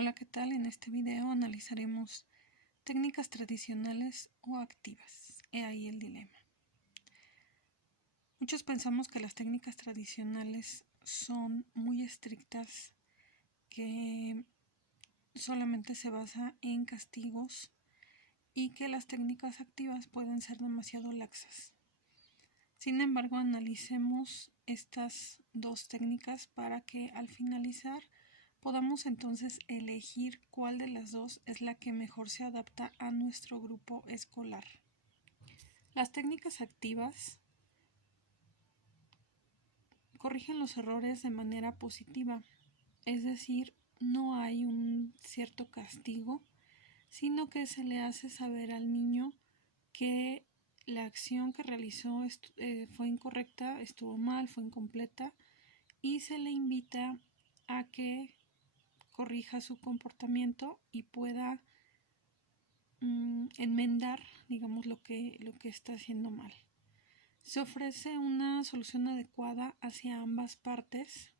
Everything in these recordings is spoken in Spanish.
Hola, ¿qué tal? En este video analizaremos técnicas tradicionales o activas. He ahí el dilema. Muchos pensamos que las técnicas tradicionales son muy estrictas, que solamente se basa en castigos y que las técnicas activas pueden ser demasiado laxas. Sin embargo, analicemos estas dos técnicas para que al finalizar podamos entonces elegir cuál de las dos es la que mejor se adapta a nuestro grupo escolar. Las técnicas activas corrigen los errores de manera positiva, es decir, no hay un cierto castigo, sino que se le hace saber al niño que la acción que realizó fue incorrecta, estuvo mal, fue incompleta, y se le invita a que corrija su comportamiento y pueda enmendar, digamos, lo que está haciendo mal. Se ofrece una solución adecuada hacia ambas partes,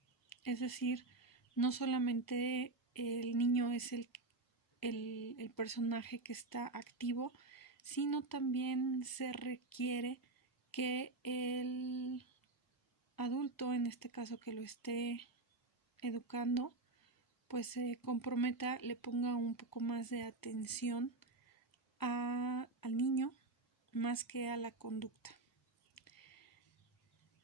es decir, no solamente el niño es el personaje que está activo, sino también se requiere que el adulto, en este caso que lo esté educando, pues se comprometa, le ponga un poco más de atención al niño más que a la conducta.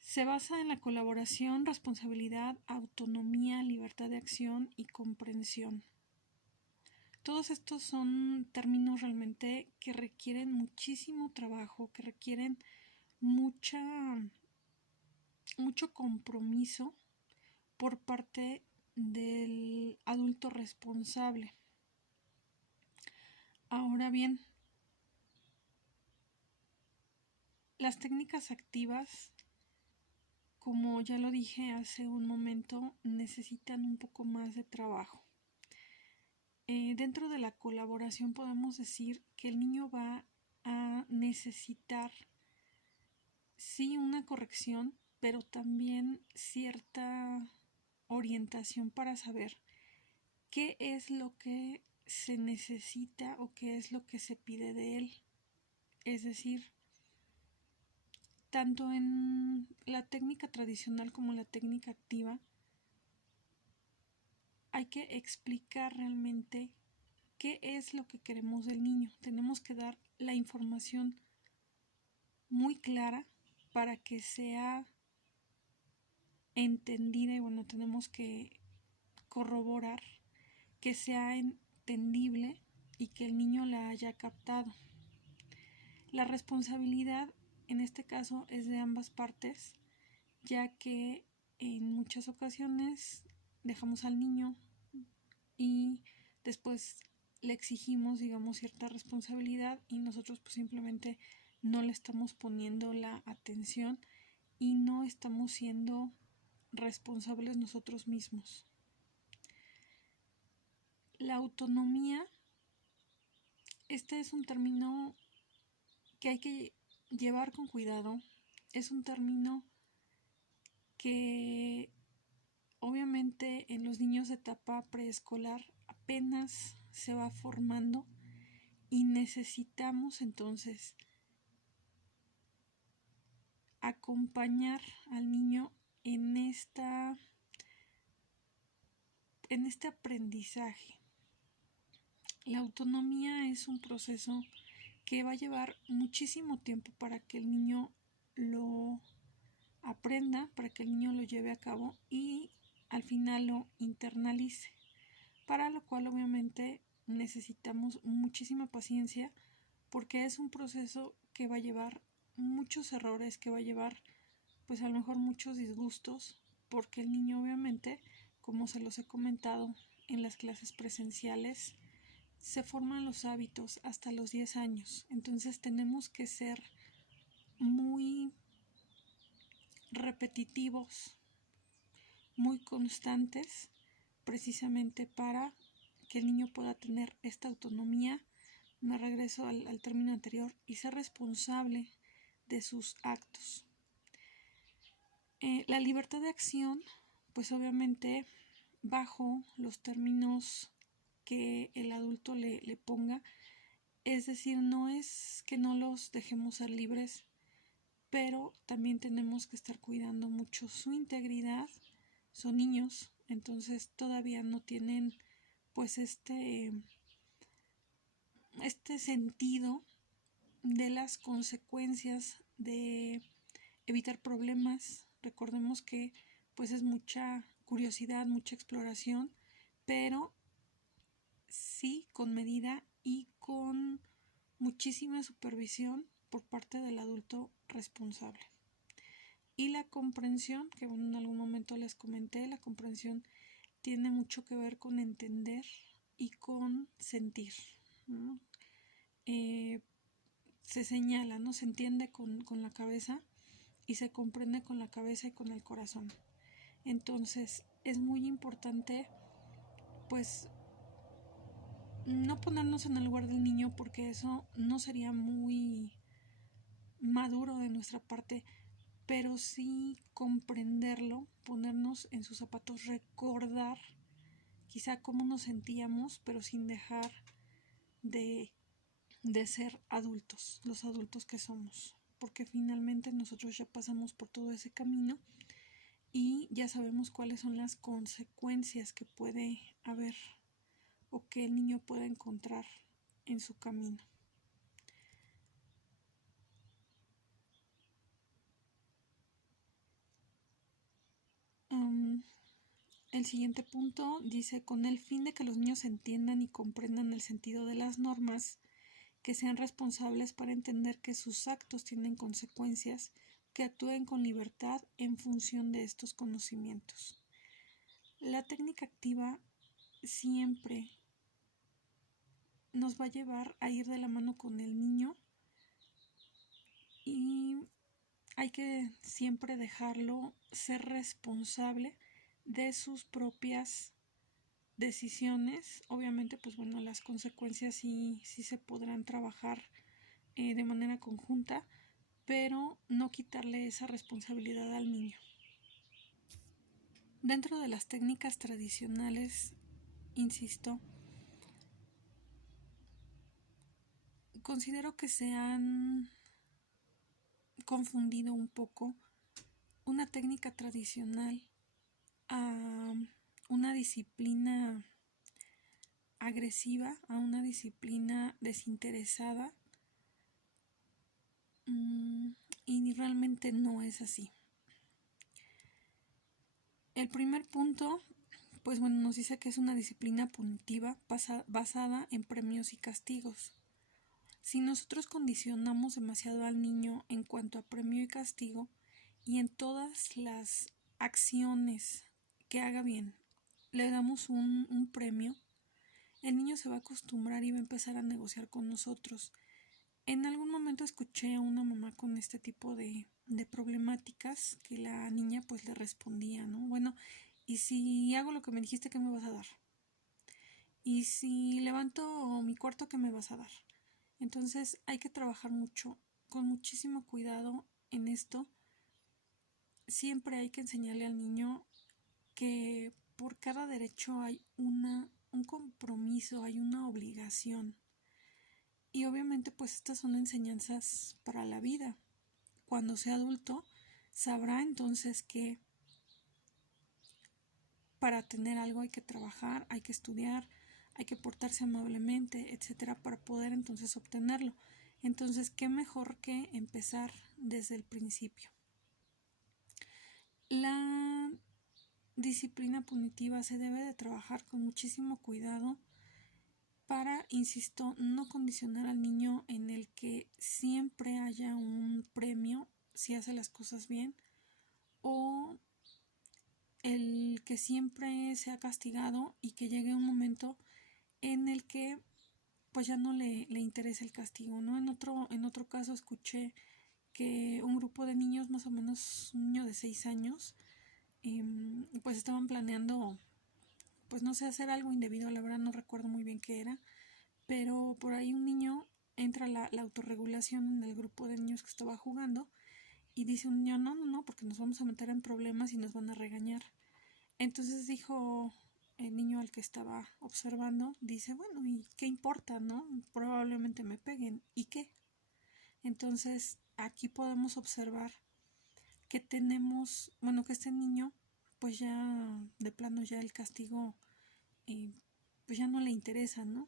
Se basa en la colaboración, responsabilidad, autonomía, libertad de acción y comprensión. Todos estos son términos realmente que requieren muchísimo trabajo, que requieren mucho compromiso por parte del adulto responsable. Ahora bien, las técnicas activas, como ya lo dije hace un momento, necesitan un poco más de trabajo. Dentro de la colaboración podemos decir que el niño va a necesitar sí una corrección, pero también cierta orientación para saber qué es lo que se necesita o qué es lo que se pide de él. Es decir, tanto en la técnica tradicional como la técnica activa, hay que explicar realmente qué es lo que queremos del niño. Tenemos que dar la información muy clara para que sea entendida y bueno, tenemos que corroborar que sea entendible y que el niño la haya captado. La responsabilidad en este caso es de ambas partes, ya que en muchas ocasiones dejamos al niño y después le exigimos, digamos, cierta responsabilidad y nosotros pues simplemente no le estamos poniendo la atención y no estamos siendo responsables nosotros mismos. La autonomía, este es un término que hay que llevar con cuidado, es un término que obviamente en los niños de etapa preescolar apenas se va formando y necesitamos entonces acompañar al niño en este aprendizaje. La autonomía es un proceso que va a llevar muchísimo tiempo para que el niño lo aprenda, para que el niño lo lleve a cabo y al final lo internalice, para lo cual obviamente necesitamos muchísima paciencia porque es un proceso que va a llevar muchos errores, que va a llevar pues a lo mejor muchos disgustos, porque el niño obviamente, como se los he comentado en las clases presenciales, se forman los hábitos hasta los 10 años, entonces tenemos que ser muy repetitivos, muy constantes, precisamente para que el niño pueda tener esta autonomía. Me regreso al término anterior y ser responsable de sus actos. La libertad de acción, pues obviamente bajo los términos que el adulto le ponga. Es decir, no es que no los dejemos ser libres, pero también tenemos que estar cuidando mucho su integridad. Son niños, entonces todavía no tienen pues este sentido de las consecuencias de evitar problemas. Recordemos que pues es mucha curiosidad, mucha exploración, pero sí con medida y con muchísima supervisión por parte del adulto responsable. Y la comprensión, que bueno, en algún momento les comenté, la comprensión tiene mucho que ver con entender y con sentir, ¿no? Se señala, ¿no? Se entiende con la cabeza y se comprende con la cabeza y con el corazón. Entonces es muy importante pues no ponernos en el lugar del niño, porque eso no sería muy maduro de nuestra parte, pero sí comprenderlo, ponernos en sus zapatos, recordar quizá cómo nos sentíamos, pero sin dejar de, de ser adultos, los adultos que somos, porque finalmente nosotros ya pasamos por todo ese camino y ya sabemos cuáles son las consecuencias que puede haber o que el niño pueda encontrar en su camino. El siguiente punto dice: con el fin de que los niños entiendan y comprendan el sentido de las normas, que sean responsables para entender que sus actos tienen consecuencias, que actúen con libertad en función de estos conocimientos. La técnica activa siempre nos va a llevar a ir de la mano con el niño y hay que siempre dejarlo ser responsable de sus propias decisiones. Obviamente, pues bueno, las consecuencias sí se podrán trabajar de manera conjunta, pero no quitarle esa responsabilidad al niño. Dentro de las técnicas tradicionales, insisto, considero que se han confundido un poco una técnica tradicional a una disciplina agresiva, a una disciplina desinteresada, y realmente no es así. El primer punto, pues bueno, nos dice que es una disciplina punitiva basada en premios y castigos. Si nosotros condicionamos demasiado al niño en cuanto a premio y castigo, y en todas las acciones que haga bien le damos un premio, el niño se va a acostumbrar y va a empezar a negociar con nosotros. En algún momento escuché a una mamá con este tipo de problemáticas, que la niña pues le respondía, ¿no? Bueno, ¿y si hago lo que me dijiste, qué me vas a dar? ¿Y si levanto mi cuarto, qué me vas a dar? Entonces hay que trabajar mucho, con muchísimo cuidado en esto. Siempre hay que enseñarle al niño que por cada derecho hay un compromiso, hay una obligación. Y obviamente pues estas son enseñanzas para la vida. Cuando sea adulto sabrá entonces que para tener algo hay que trabajar, hay que estudiar, hay que portarse amablemente, etcétera, para poder entonces obtenerlo. Entonces, qué mejor que empezar desde el principio. La disciplina punitiva se debe de trabajar con muchísimo cuidado para, insisto, no condicionar al niño en el que siempre haya un premio si hace las cosas bien, o el que siempre sea castigado y que llegue un momento en el que pues ya no le interesa el castigo, ¿no? En otro caso escuché que un grupo de niños, más o menos un niño de 6 años, pues estaban planeando, pues no sé, hacer algo indebido, la verdad no recuerdo muy bien qué era, pero por ahí un niño entra la autorregulación en el grupo de niños que estaba jugando y dice un niño: no, porque nos vamos a meter en problemas y nos van a regañar. Entonces dijo el niño al que estaba observando, dice, bueno, ¿y qué importa, no? Probablemente me peguen. ¿Y qué? Entonces, aquí podemos observar que tenemos, bueno, que este niño, pues ya de plano ya el castigo, pues ya no le interesa, ¿no?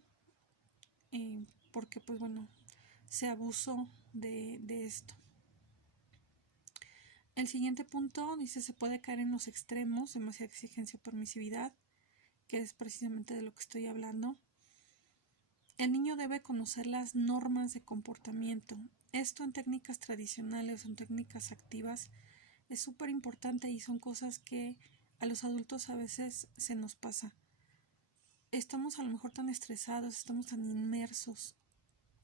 Porque, pues bueno, se abusó de esto. El siguiente punto dice se puede caer en los extremos, demasiada exigencia o permisividad, que es precisamente de lo que estoy hablando. El niño debe conocer las normas de comportamiento. Esto en técnicas tradicionales o en técnicas activas es súper importante y son cosas que a los adultos a veces se nos pasa. Estamos a lo mejor tan estresados, estamos tan inmersos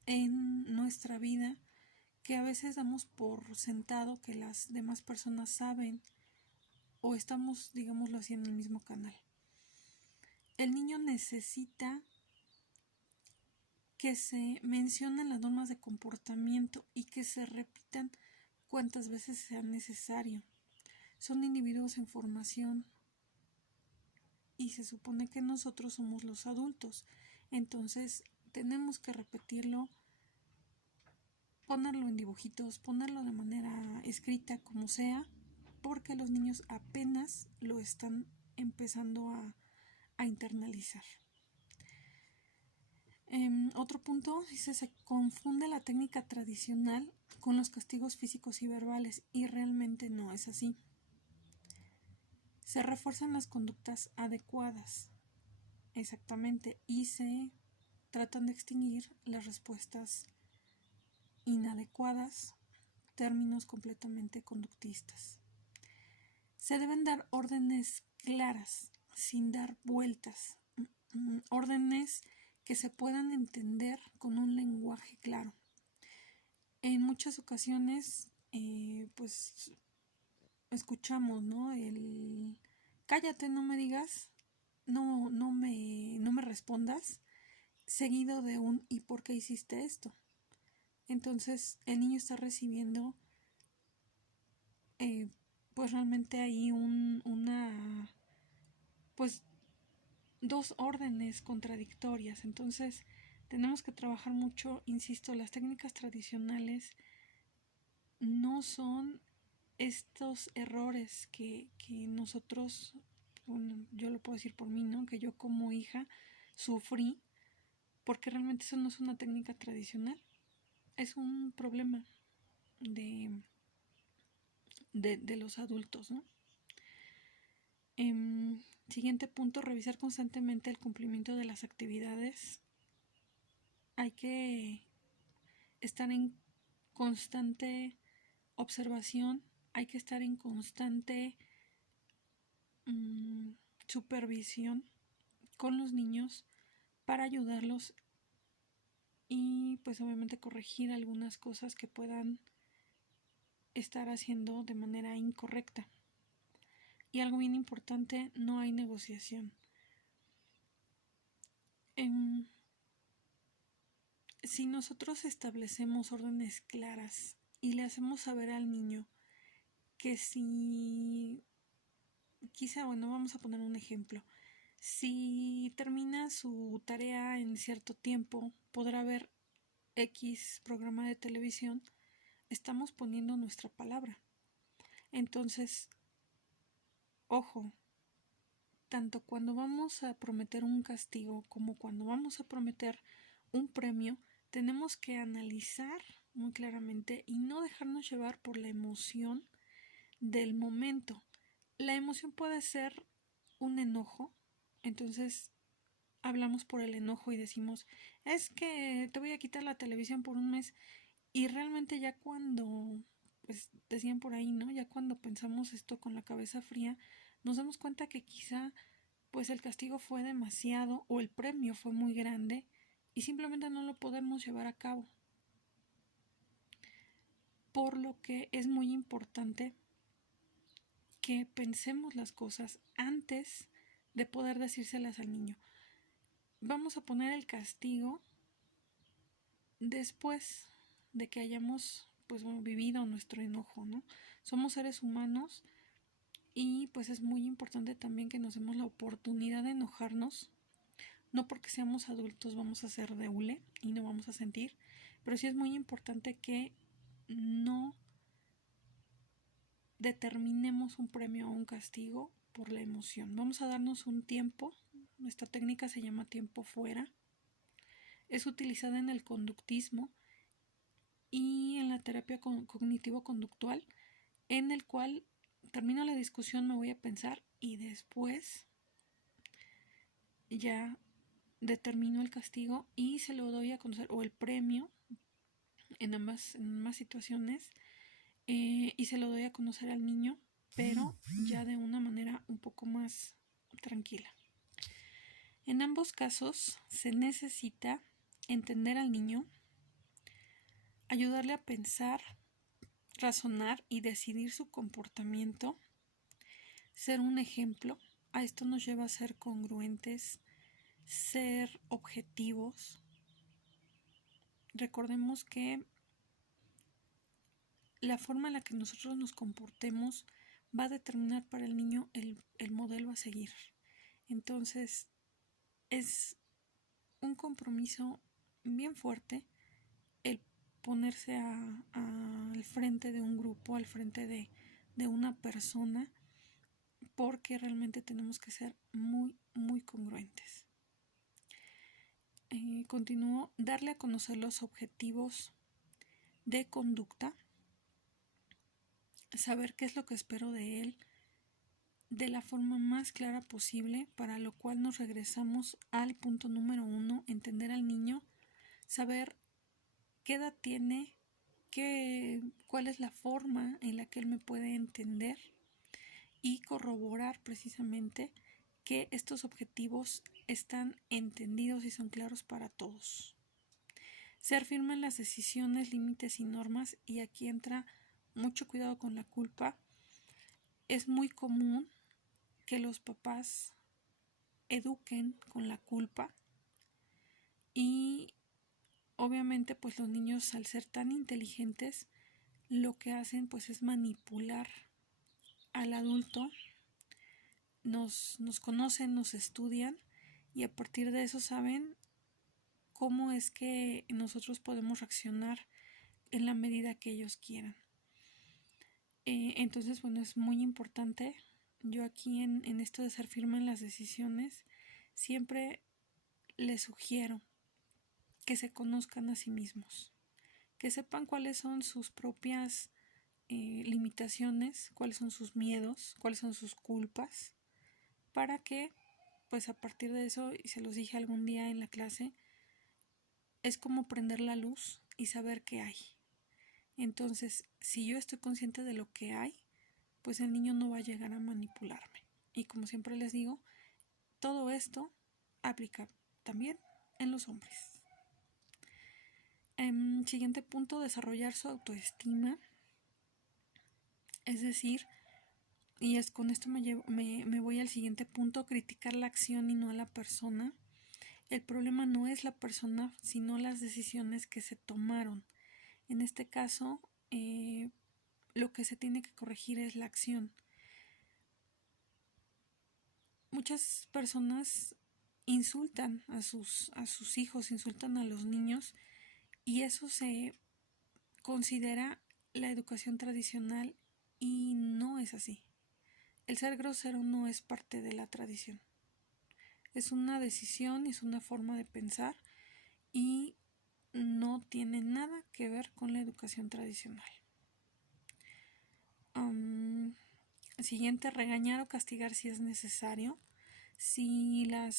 en nuestra vida que a veces damos por sentado que las demás personas saben o estamos, digámoslo así, en el mismo canal. El niño necesita que se mencionen las normas de comportamiento y que se repitan cuantas veces sea necesario. Son individuos en formación y se supone que nosotros somos los adultos. Entonces tenemos que repetirlo, ponerlo en dibujitos, ponerlo de manera escrita, como sea, porque los niños apenas lo están empezando a internalizar. Otro punto dice se confunde la técnica tradicional con los castigos físicos y verbales y realmente no es así. Se refuerzan las conductas adecuadas, exactamente, y se tratan de extinguir las respuestas inadecuadas, términos completamente conductistas. Se deben dar órdenes claras, sin dar vueltas, órdenes que se puedan entender con un lenguaje claro. En muchas ocasiones, pues escuchamos, ¿no? El cállate, no me digas, no me respondas, seguido de un ¿y por qué hiciste esto? Entonces el niño está recibiendo, pues realmente ahí pues dos órdenes contradictorias. Entonces tenemos que trabajar mucho, insisto, las técnicas tradicionales no son estos errores que nosotros, bueno, yo lo puedo decir por mí, ¿no? Que yo como hija sufrí, porque realmente eso no es una técnica tradicional, es un problema de los adultos, ¿no? Siguiente punto, revisar constantemente el cumplimiento de las actividades. Hay que estar en constante observación, hay que estar en constante supervisión con los niños para ayudarlos y pues obviamente corregir algunas cosas que puedan estar haciendo de manera incorrecta. Y algo bien importante, no hay negociación. Si nosotros establecemos órdenes claras y le hacemos saber al niño que si, quizá, bueno, vamos a poner un ejemplo, si termina su tarea en cierto tiempo, podrá ver X programa de televisión, estamos poniendo nuestra palabra. Entonces, ojo, tanto cuando vamos a prometer un castigo como cuando vamos a prometer un premio, tenemos que analizar muy claramente y no dejarnos llevar por la emoción del momento. La emoción puede ser un enojo, entonces hablamos por el enojo y decimos, es que te voy a quitar la televisión por un mes, y realmente ya cuando, pues decían por ahí, ¿no? Ya cuando pensamos esto con la cabeza fría, nos damos cuenta que quizá pues el castigo fue demasiado o el premio fue muy grande y simplemente no lo podemos llevar a cabo. Por lo que es muy importante que pensemos las cosas antes de poder decírselas al niño. Vamos a poner el castigo después de que hayamos pues bueno, vivido nuestro enojo, ¿no? Somos seres humanos Y pues es muy importante también que nos demos la oportunidad de enojarnos. No porque seamos adultos vamos a ser de hule y no vamos a sentir, pero sí es muy importante que no determinemos un premio o un castigo por la emoción. Vamos a darnos un tiempo. Esta técnica se llama tiempo fuera. Es utilizada en el conductismo y en la terapia cognitivo-conductual, en el cual termino la discusión, me voy a pensar y después ya determino el castigo y se lo doy a conocer, o el premio en ambas situaciones, y se lo doy a conocer al niño, pero ya de una manera un poco más tranquila. En ambos casos se necesita entender al niño, ayudarle a pensar, razonar y decidir su comportamiento, ser un ejemplo. A esto nos lleva a ser congruentes, ser objetivos. Recordemos que la forma en la que nosotros nos comportemos va a determinar para el niño el modelo a seguir. Entonces es un compromiso bien fuerte el ponerse al frente de un grupo, al frente de una persona, porque realmente tenemos que ser muy, muy congruentes. Continúo, darle a conocer los objetivos de conducta, saber qué es lo que espero de él de la forma más clara posible, para lo cual nos regresamos al punto número 1, entender al niño, saber qué edad tiene, cuál es la forma en la que él me puede entender y corroborar precisamente que estos objetivos están entendidos y son claros para todos. Ser firme en las decisiones, límites y normas, y aquí entra mucho cuidado con la culpa. Es muy común que los papás eduquen con la culpa y obviamente pues los niños, al ser tan inteligentes, lo que hacen pues es manipular al adulto. Nos conocen, nos estudian y a partir de eso saben cómo es que nosotros podemos reaccionar en la medida que ellos quieran. Entonces, bueno, es muy importante. Yo aquí en esto de ser firme en las decisiones, siempre les sugiero que se conozcan a sí mismos, que sepan cuáles son sus propias limitaciones, cuáles son sus miedos, cuáles son sus culpas, para que pues a partir de eso, y se los dije algún día en la clase, es como prender la luz y saber qué hay. Entonces, si yo estoy consciente de lo que hay, pues el niño no va a llegar a manipularme. Y como siempre les digo, todo esto aplica también en los hombres. Siguiente punto, desarrollar su autoestima. Es decir, y es con esto me voy al siguiente punto, criticar la acción y no a la persona. El problema no es la persona, sino las decisiones que se tomaron. En este caso, lo que se tiene que corregir es la acción. Muchas personas insultan a sus hijos, insultan a los niños, y eso se considera la educación tradicional y no es así. El ser grosero no es parte de la tradición. Es una decisión, es una forma de pensar y no tiene nada que ver con la educación tradicional. Siguiente, regañar o castigar si es necesario. Si la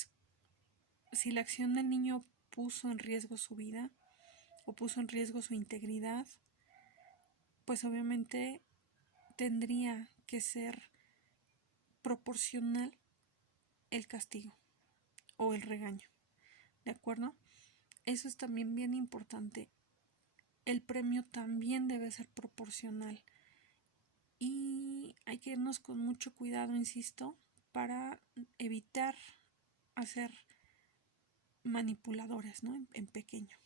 acción del niño puso en riesgo su vida o puso en riesgo su integridad, pues obviamente tendría que ser proporcional el castigo o el regaño. ¿De acuerdo? Eso es también bien importante. El premio también debe ser proporcional. Y hay que irnos con mucho cuidado, insisto, para evitar hacer manipuladores, ¿no? En pequeño.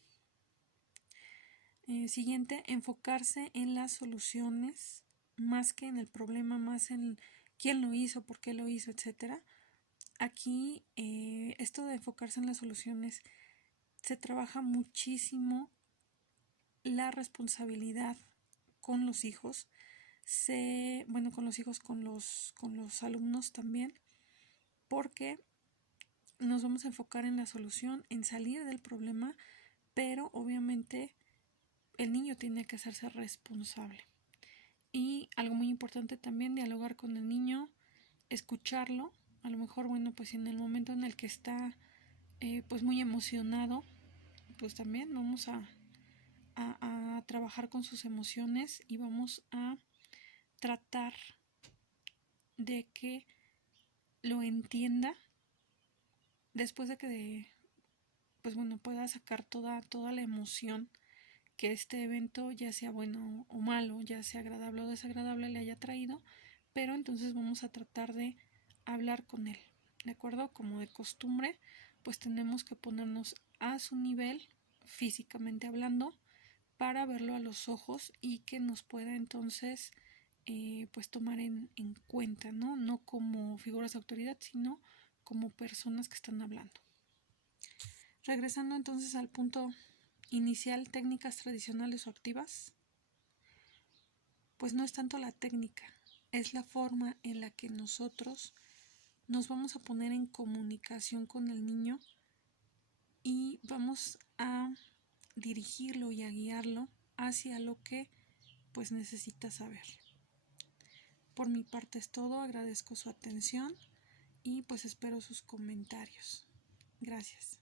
Siguiente, enfocarse en las soluciones más que en el problema, más en quién lo hizo, por qué lo hizo, etcétera. Aquí esto de enfocarse en las soluciones, se trabaja muchísimo la responsabilidad con los hijos, bueno, con los hijos, con los alumnos también, porque nos vamos a enfocar en la solución, en salir del problema, pero obviamente el niño tiene que hacerse responsable. Y algo muy importante también, dialogar con el niño, escucharlo. A lo mejor, bueno, pues en el momento en el que está pues muy emocionado, pues también vamos a trabajar con sus emociones y vamos a tratar de que lo entienda después de que pues bueno, pueda sacar toda la emoción que este evento, ya sea bueno o malo, ya sea agradable o desagradable, le haya traído, pero entonces vamos a tratar de hablar con él, ¿de acuerdo? Como de costumbre, pues tenemos que ponernos a su nivel, físicamente hablando, para verlo a los ojos y que nos pueda entonces pues tomar en cuenta, ¿no? No como figuras de autoridad, sino como personas que están hablando. Regresando entonces al punto inicial, técnicas tradicionales o activas, pues no es tanto la técnica, es la forma en la que nosotros nos vamos a poner en comunicación con el niño y vamos a dirigirlo y a guiarlo hacia lo que pues necesita saber. Por mi parte es todo, agradezco su atención y pues espero sus comentarios. Gracias.